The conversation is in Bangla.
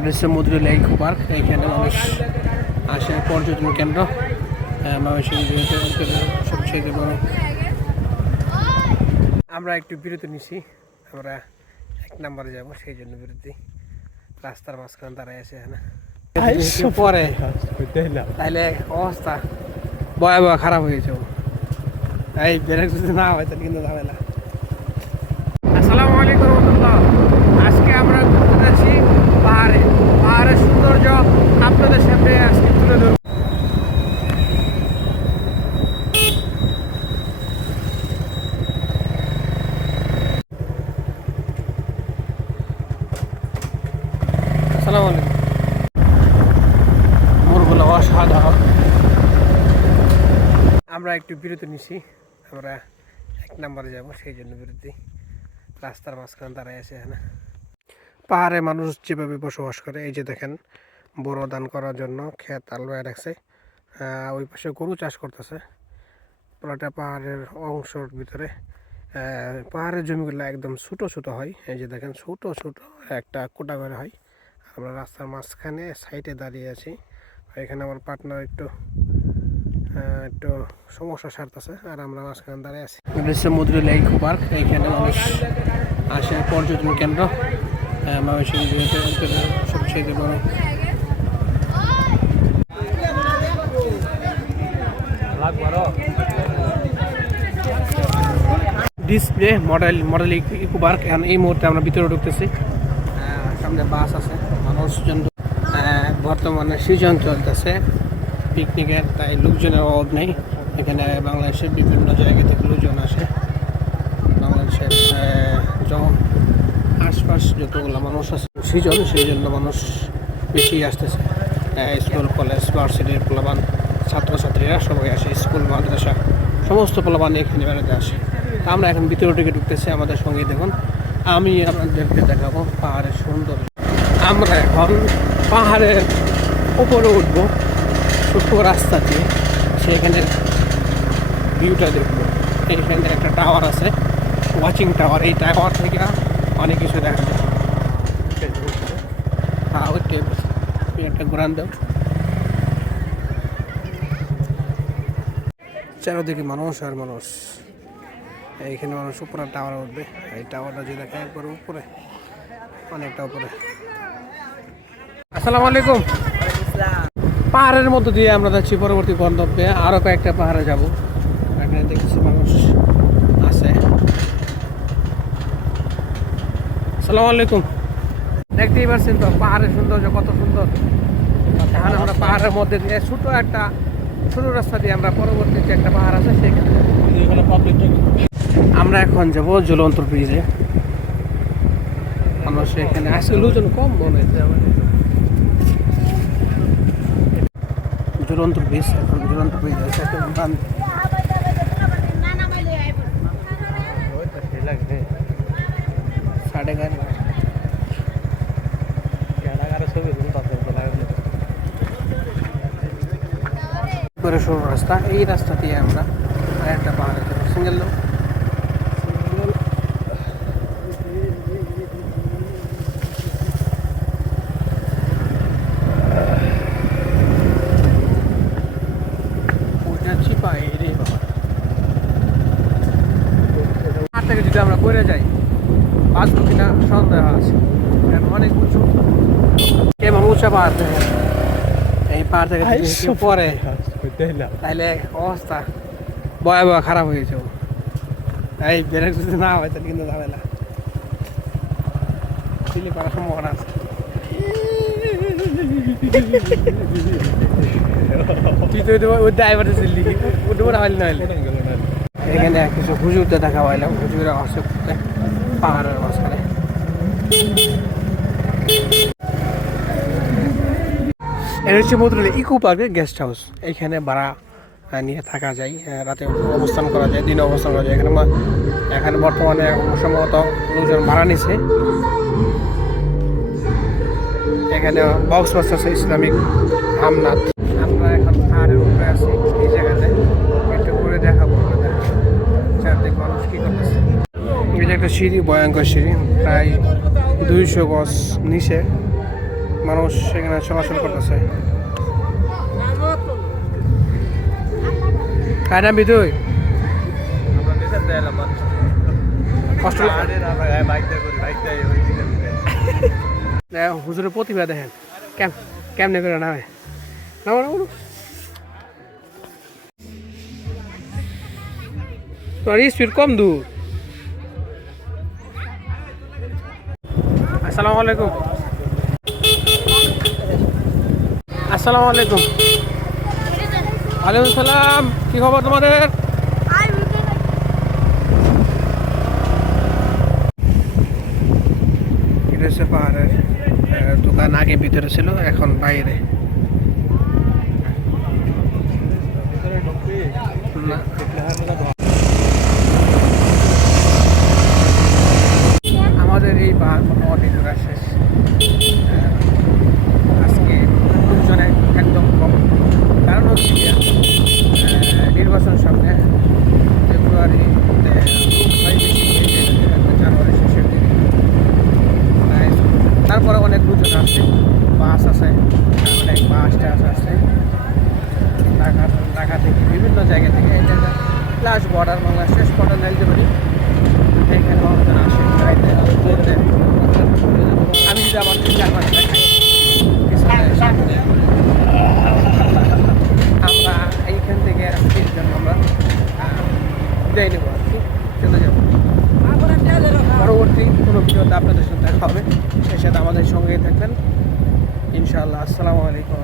এটা হচ্ছে মধুরী লেক পার্ক এইখানে মানুষ আসে পর্যটন কেন্দ্র সবচেয়ে বড় আমরা একটু বিরতি নিছি আমরা এক নম্বরে যাব সেই জন্য বিরতি রাস্তার মাঝখানে দাঁড়ায় আছে একটু পরে তাইলে অবস্থা ভয়াবহ খারাপ হয়ে যাব এই ব্রেক যদি না হয় তাহলে কিন্তু ঝামেলা আসসালামু আলাইকুম রহমতুল্লাহ আজকে আমরা ঘুরতে যাচ্ছি পাহাড়ে পাহাড়ের সৌন্দর্য আপনাদের সামনে আজকে তুলে ধরব আসসালামু আলাইকুম। মোরগুলো অসাধারণ। আমরা একটু বিরতি নিছি আমরা এক নম্বরে যাব সেই জন্য বিরতি। রাস্তার মাঝখানে দাঁড়ায় আছে এখানে। পাহাড়ে মানুষ যেভাবে বসবাস করে এই যে দেখেন বড় দান করার জন্য ক্ষেত আলবায় রাখছে। ওই পাশে গরু চাষ করতেছে। পুরোটা পাহাড়ের অংশের ভিতরে পাহাড়ের জমিগুলো একদম ছোটো ছোটো হয়। এই যে দেখেন ছোটো ছোটো একটা কোটা করে হয়। আমরা রাস্তার মাঝখানে সাইডে দাঁড়িয়ে আছি। এখানে আমার পার্টনার একটু একটু সমস্যা সারতেছে আর আমরা মাঝখানে দাঁড়িয়ে আছি। হচ্ছে লেক পার্ক এইখানে মানুষ আসে পর্যটন কেন্দ্র। সবচেয়ে বড়। Display model model eco park এই মুহূর্তে আমরা ভিতরে ঢুকতেছি। আহ, সামনে বাস আছে। মানুষজন বর্তমানে সিজন চলতেছে। পিকনিকের তাই লোকজনের অভাব নেই। এখানে বাংলাদেশের বিভিন্ন জায়গা থেকে লোকজন আসে। বাংলাদেশের যেমন আশপাশ যতগুলো মানুষ আছে, সিজন, সেই জন্য মানুষ বেশি আসতেছে। স্কুল, কলেজ ভার্সিটির পোলাবান ছাত্রছাত্রীরা সবাই আসে, স্কুল, মাদ্রাসা, সমস্ত পোলাবান এখানে বেড়াতে আসে। আমরা এখন ভিতরে ঢুকে ঢুকতেছি আমাদের সঙ্গে দেখুন। আমি আপনাদেরকে দেখাবো পাহাড়ের সৌন্দর্য। আমরা এখন পাহাড়ের উপরে উঠবো, ছোট্ট রাস্তা দিয়ে। সেখানে ভিউটা দেখব। এইখানে একটা টাওয়ার আছে ওয়াচিং টাওয়ার এই টাওয়ার থেকে অনেক কিছু দেখা যায়। হ্যাঁ ওইটাই একটা দাও। চারোদিকে মানুষ আর মানুষ। এইখানে মানুষ উপরে টাওয়ার উঠবে। এই টাওয়ারটা যে দেখা একবার উপরে, অনেকটা উপরে। আসসালামু আলাইকুম। পাহাড়ের মধ্যে দিয়ে আমরা যাচ্ছি পরবর্তী গন্তব্যে। আরও কয়েকটা পাহাড়ে যাব। এখানে দেখছি মানুষ আছে। আসসালামু আলাইকুম। দেখতেই পাচ্ছেন তো, পাহাড়ের সৌন্দর্য কত সুন্দর। এখন আমরা পাহাড়ের মধ্যে দিয়ে ছোটো একটা, ছোটো রাস্তা দিয়ে আমরা পরবর্তী যে একটা পাহাড় আছে, সেখানে আমরা এখন যাব জ্বলন্ত ব্রিজে। আমরা সেখানে আসলে লোকজন কম মনে হচ্ছে আমার ঝুলন্ত ব্রিজ এখন ঝুলন্ত ব্রিজ আছে গান সাড়ে গান করে সরু রাস্তা। এই রাস্তা দিয়ে আমরা একটা পাহাড়ে সিঙ্গেল ওইটা চিপাই রে থেকে যদি আমরা পড়ে যাই বাঁচবো কিনা সন্দেহ আছে। অনেক উঁচু। কেমন উঁচা পাহাড় দেখেন এই পাহাড় থেকে পরে তাহলে অবস্থা ভয়াবহ খারাপ হয়ে যাব। এই ব্রেক যদি না হয় তাহলে কিন্তু ঝামেলা। করার সম্ভাবনা আছে। তুই তো পড়ে হইল না হইলে এখানে কিছু হুজুরতে দেখা পাইলাম। হুজুরা ঘুরতে পাহাড়ের মাঝখানে। এটা হচ্ছে মধুরী ইকো পার্কের গেস্ট হাউস এখানে ভাড়া নিয়ে থাকা যায়। রাতে অবস্থান করা যায়, দিনে অবস্থান করা যায়। এখানে এখানে বর্তমানে সম্ভবত লোকজন ভাড়া নিছে। এখানে বক্স বাস আছে ইসলামিক আমনাথ পাহাড়ের উপরে আছি, এই একটু ঘুরে দেখাবো চারদিক মানুষ করতেছে। যে একটা সিঁড়ি, ভয়ঙ্কর সিঁড়ি, প্রায় দুইশো গজ নিচে মানুষ এখানে চলাচল করতেছে। কায় বিদুই কষ্ট হুজুরের প্রতিভা দেখেন। কেম কেমনে করে না হয় না না তোমার স্পিড কম দূর আসসালামু আলাইকুম আসসালামু আলাইকুম ওয়ালাইকুম সালাম কি খবর তোমাদের? হচ্ছে পাহাড়ের দোকান আগে ভিতরে ছিল এখন বাইরে। না। আমাদের এই মোটামুটি ঘোরা শেষ। আজকে লোকজনে একদম কম। কারণ হচ্ছে কি, নির্বাচন সামনে ফেব্রুয়ারি জানুয়ারি শেষের দিকে। তারপরে অনেক লোকজন আসছে। বাস আছে অনেক বাস টাস আছে। ঢাকা ঢাকা থেকে বিভিন্ন জায়গা থেকে এটা লাস্ট বর্ডার বাংলা শেষ বর্ডার নাইতে পারি এখানে মানুষজন আসে। আমি যদি আমার। আমরা এইখান থেকে তিনজন আমরা নেব আর কি চলে যাব পরবর্তী কোনো আপনাদের সাথে দেখা হবে সেই সাথে আমাদের সঙ্গেই থাকবেন ইনশাআল্লাহ আসসালামু আলাইকুম